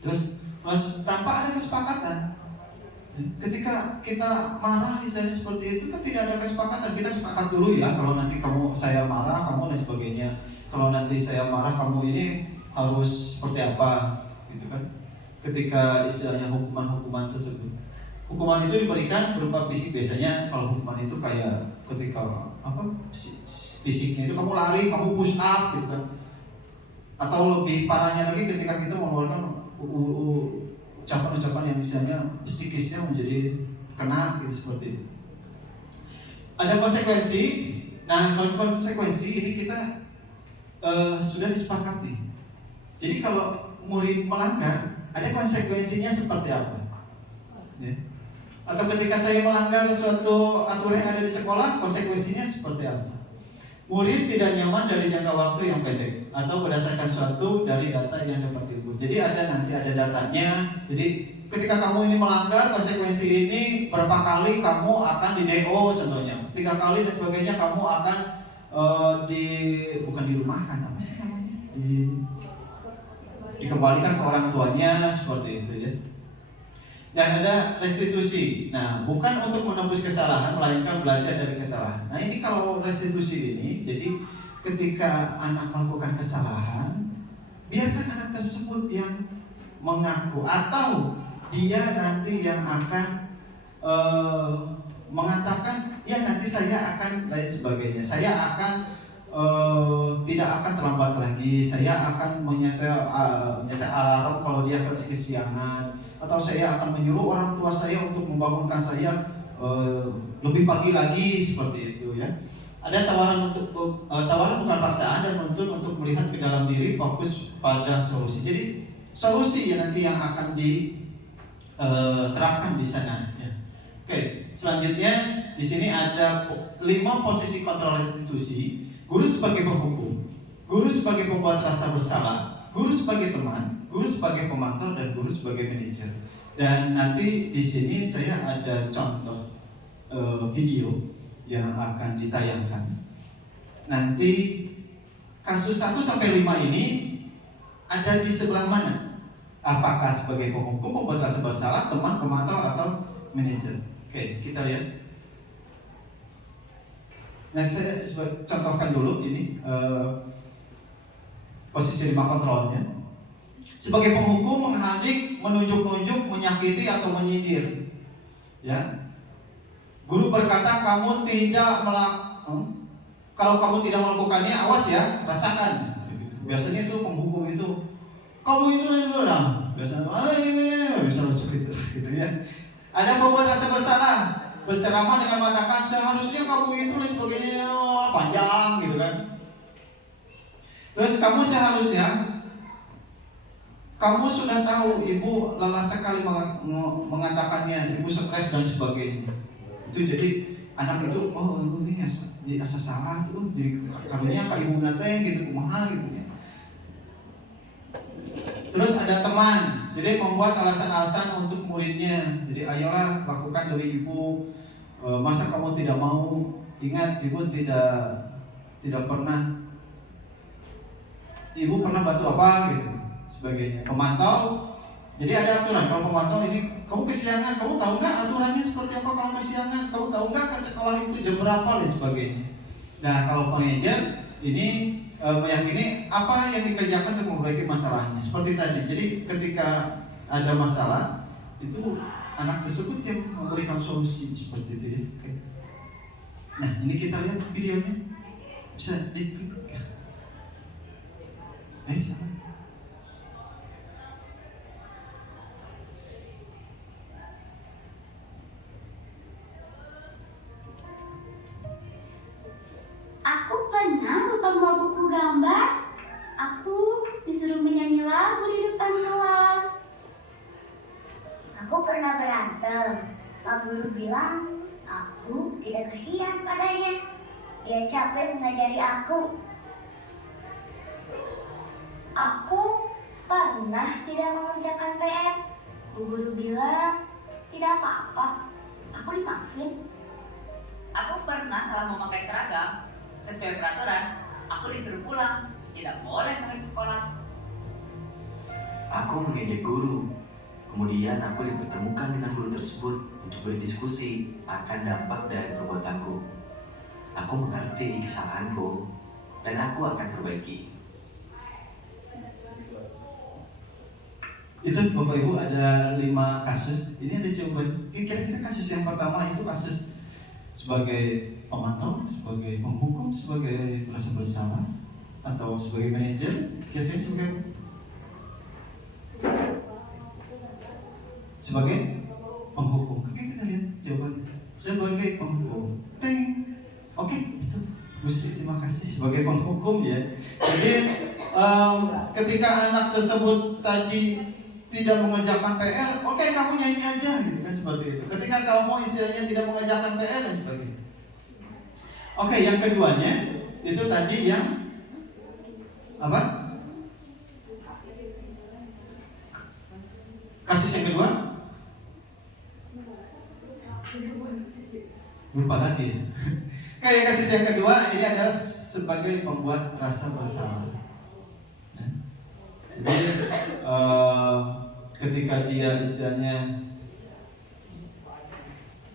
Terus tanpa ada kesepakatan. Ketika kita marah misalnya seperti itu kan tidak ada kesepakatan. Kita sepakat dulu, ya. Kalau nanti saya marah, kamu dan sebagainya. Kalau nanti saya marah, kamu ini harus seperti apa, gitu kan? Ketika istilahnya hukuman-hukuman tersebut. Hukuman itu diberikan berupa fisik, biasanya kalau hukuman itu kayak ketika fisiknya itu kamu lari, kamu push up gitu kan. Atau lebih parahnya lagi ketika kita mengeluarkan ucapan-ucapan yang misalnya psikisnya menjadi kena gitu, seperti itu. Ada konsekuensi. Nah, konsekuensi ini kita sudah disepakati. Jadi kalau murid melanggar, ada konsekuensinya seperti apa? Ya. Atau ketika saya melanggar suatu aturan yang ada di sekolah, konsekuensinya seperti apa? Murid tidak nyaman dari jangka waktu yang pendek atau berdasarkan suatu dari data yang dapat diinput. Jadi nanti ada datanya. Jadi ketika kamu ini melanggar, konsekuensi ini berapa kali kamu akan di DO contohnya, 3 kali dan sebagainya, kamu akan bukan dirumahkan, apa sih namanya? Dikembalikan ke orang tuanya, seperti itu ya. Dan ada restitusi. Nah, bukan untuk menembus kesalahan, melainkan belajar dari kesalahan. Nah, ini kalau restitusi ini, jadi ketika anak melakukan kesalahan, biarkan anak tersebut yang mengaku, atau dia nanti yang akan mengatakan, ya nanti saya akan lain sebagainya. Saya akan tidak akan terlambat lagi. Saya akan menyetel alarm kalau dia kesiangan. Atau saya akan menyuruh orang tua saya untuk membangunkan saya lebih pagi lagi, seperti itu ya. Ada tawaran bukan paksaan, dan menuntut untuk melihat ke dalam diri, fokus pada solusi. Jadi solusi ya nanti yang akan diterapkan di sana. Ya. Oke, selanjutnya di sini ada 5 posisi kontrol restitusi. Guru sebagai penghukum, guru sebagai pembuat rasa bersalah, guru sebagai teman, guru sebagai pemantau, dan guru sebagai manajer. Dan nanti di sini saya ada contoh video yang akan ditayangkan. Nanti kasus 1 sampai 5 ini ada di sebelah mana? Apakah sebagai penghukum, pembuat rasa bersalah, teman, pemantau, atau manajer? Oke, kita lihat. Nah, saya contohkan dulu ini posisi 5 kontrolnya. Sebagai penghukum, menghadik, menunjuk-nunjuk, menyakiti, atau menyindir. Ya. Guru berkata, kalau kamu tidak melakukannya, awas ya, rasakan. Biasanya itu penghukum itu, kamu itu lah, biasanya, bisa lucu gitu ya. Ada pembuat rasa bersalah, berceramah dengan mengatakan seharusnya kamu itu dan sebagainya, panjang gitu kan. Terus kamu sudah tahu ibu lelah sekali mengatakannya, ibu stres dan sebagainya. Itu jadi anak itu, oh ini asa salah tuh, jadi karunya kak ibu nate gitu, kumaha gitu ya. Terus ada teman, jadi membuat alasan-alasan untuk muridnya. Jadi ayolah lakukan demi ibu. Masa kamu tidak mau? Ingat, ibu tidak pernah. Ibu pernah bantu apa gitu, sebagainya. Pemantau. Jadi ada aturan. Kalau pemantau ini, kamu kesiangan, kamu tahu nggak aturannya seperti apa kalau kesiangan? Kamu tahu nggak ke sekolah itu jam berapa dan sebagainya. Nah, kalau manajer ini meyakini apa yang dikerjakan untuk memperbaiki masalahnya. Seperti tadi. Jadi ketika ada masalah, itu anak tersebut yang memberikan solusi, seperti itu ya. Oke. Nah, ini kita lihat videonya. Bisa diklik. Sana. Aku pernah lupa bawa buku gambar. Aku disuruh menyanyi lagu di depan kelas. Aku pernah berantem. Pak guru bilang aku tidak kasihan padanya. Dia capek mengajari aku. Aku pernah tidak mengerjakan PR. Bu guru bilang tidak apa-apa. Aku dimaafin. Aku pernah salah memakai seragam. Sesuai peraturan, aku disuruh pulang. Tidak boleh mengikuti sekolah. Aku mengejek guru. Kemudian aku dipertemukan dengan guru tersebut untuk berdiskusi akan dampak dari perbuatanku. Aku mengerti kesalahanku dan aku akan perbaiki. Itu Bapak Ibu ada 5 kasus. Ini ada jawaban. Kira-kira kasus yang pertama itu kasus sebagai pemantau, sebagai penghukum, sebagai merasa bersalah, atau sebagai manajer. Kira-kira sebagai apa? Sebagai penghukum. Oke, kita lihat jawabannya. Sebagai penghukum. Teng. Oke, itu Gusti, terima kasih. Sebagai penghukum ya. Jadi ketika anak tersebut tadi tidak mengerjakan PR, oke, kamu nyanyi aja, gitu kan, seperti itu. Ketika kamu istilahnya tidak mengerjakan PR dan sebagainya. Oke, yang keduanya itu tadi yang apa? Kasus yang kedua? Lupa lagi. Kayak kasus yang kedua ini adalah sebagai pembuat rasa bersalah. Nah, jadi ketika dia istilahnya,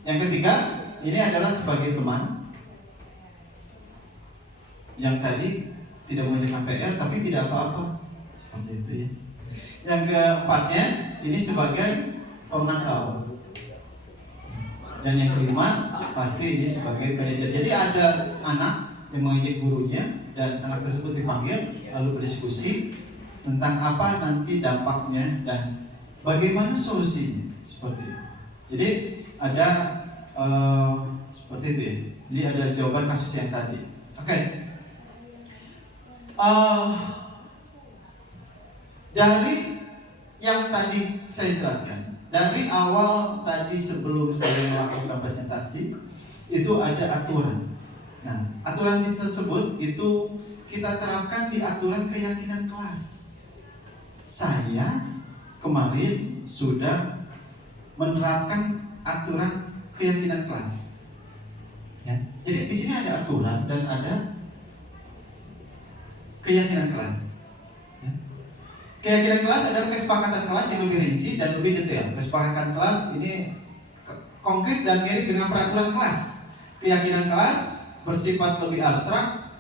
yang ketiga ini adalah sebagai teman yang tadi tidak mengerjakan PR tapi tidak apa-apa, seperti itu ya. Yang keempatnya ini sebagai pemantau. Dan yang kelima pasti ini sebagai manajer. Jadi ada anak yang mengejek gurunya dan anak tersebut dipanggil lalu berdiskusi tentang apa nanti dampaknya dan bagaimana solusinya, seperti itu. Jadi ada seperti itu ya. Jadi ada jawaban kasus yang tadi. Oke. Dari yang tadi saya jelaskan, dari awal tadi sebelum saya melakukan presentasi itu ada aturan. Nah, aturan tersebut itu kita terapkan di aturan keyakinan kelas. Saya kemarin sudah menerapkan aturan keyakinan kelas. Ya, jadi di sini ada aturan dan ada keyakinan kelas. Keyakinan kelas adalah kesepakatan kelas yang lebih rinci dan lebih detail. Kesepakatan kelas ini konkret dan mirip dengan peraturan kelas. Keyakinan kelas bersifat lebih abstrak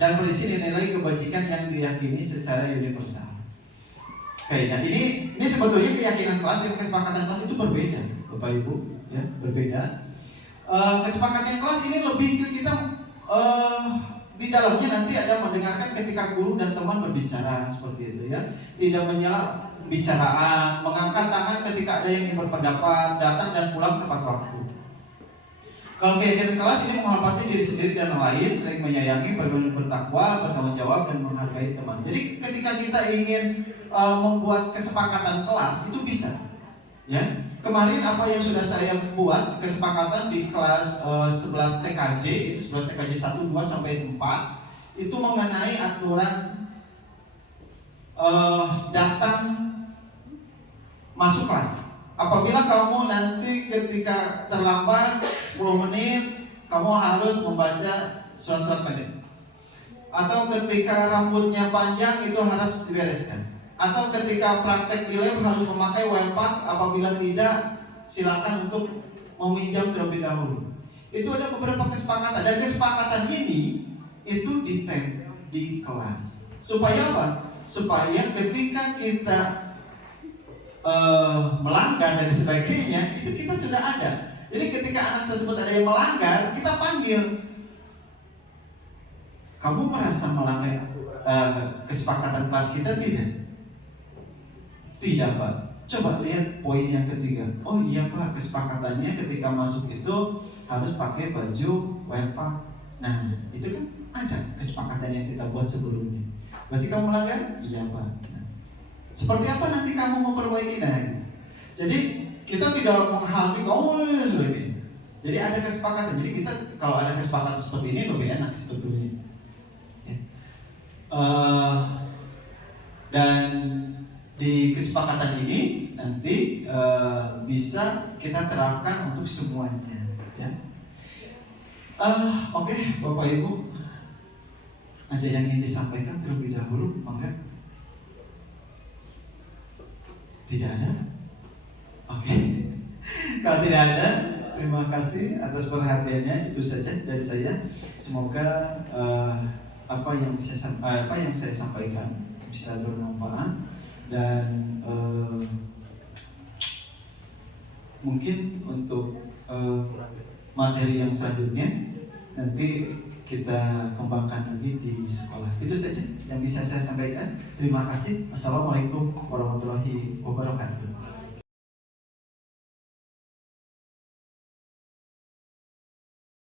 dan berisi nilai kebajikan yang diyakini secara universal. Oke, nah ini sebetulnya keyakinan kelas dan kesepakatan kelas itu berbeda, Bapak Ibu, ya, berbeda. Kesepakatan kelas ini lebih ke kita di dalamnya nanti ada mendengarkan ketika guru dan teman berbicara, seperti itu ya. Tidak menyela bicaraan, mengangkat tangan ketika ada yang ingin berpendapat, datang dan pulang tepat waktu. Kalau keyakinan kelas ini menghormati diri sendiri dan lain, sering menyayangi, bertakwa, bertanggung jawab dan menghargai teman. Jadi ketika kita ingin membuat kesepakatan kelas itu bisa. Ya. Kemarin apa yang sudah saya buat kesepakatan di kelas 11 TKJ, itu 11 TKJ 1, 2 sampai 4 itu mengenai aturan datang masuk kelas. Apabila kamu nanti ketika terlambat 10 menit kamu harus membaca surat-surat pendek. Atau ketika rambutnya panjang itu harus dibereskan. Atau ketika praktek di lab harus memakai wellpack, apabila tidak silakan untuk meminjam terlebih dahulu. Itu ada beberapa kesepakatan dan kesepakatan ini itu di kelas. Supaya apa? Supaya ketika kita melanggar dan sebagainya itu kita sudah ada. Jadi ketika anak tersebut ada yang melanggar, kita panggil. Kamu merasa melanggar kesepakatan kelas kita tidak? Tidak, Pak. Coba lihat poin yang ketiga. Oh iya, Pak, kesepakatannya ketika masuk itu harus pakai baju wellpack. Nah, itu kan ada kesepakatan yang kita buat sebelumnya. Berarti kamu melanggar? Iya, Pak. Nah, seperti apa nanti kamu memperbaikinya? Jadi kita tidak menghalangi kamu sebagainya. Jadi ada kesepakatan. Jadi kita kalau ada kesepakatan seperti ini lebih enak sebetulnya. Ya. Dan di kesepakatan ini nanti bisa kita terapkan untuk semuanya, ya. Oke, Bapak Ibu, ada yang ingin disampaikan terlebih dahulu, mangga? Tidak ada? Oke. Kalau tidak ada, terima kasih atas perhatiannya. Itu saja dari saya. Semoga apa yang saya sampaikan bisa bermanfaat Dan mungkin untuk materi yang selanjutnya nanti kita kembangkan lagi di sekolah. Itu saja yang bisa saya sampaikan. Terima kasih. Assalamualaikum warahmatullahi wabarakatuh.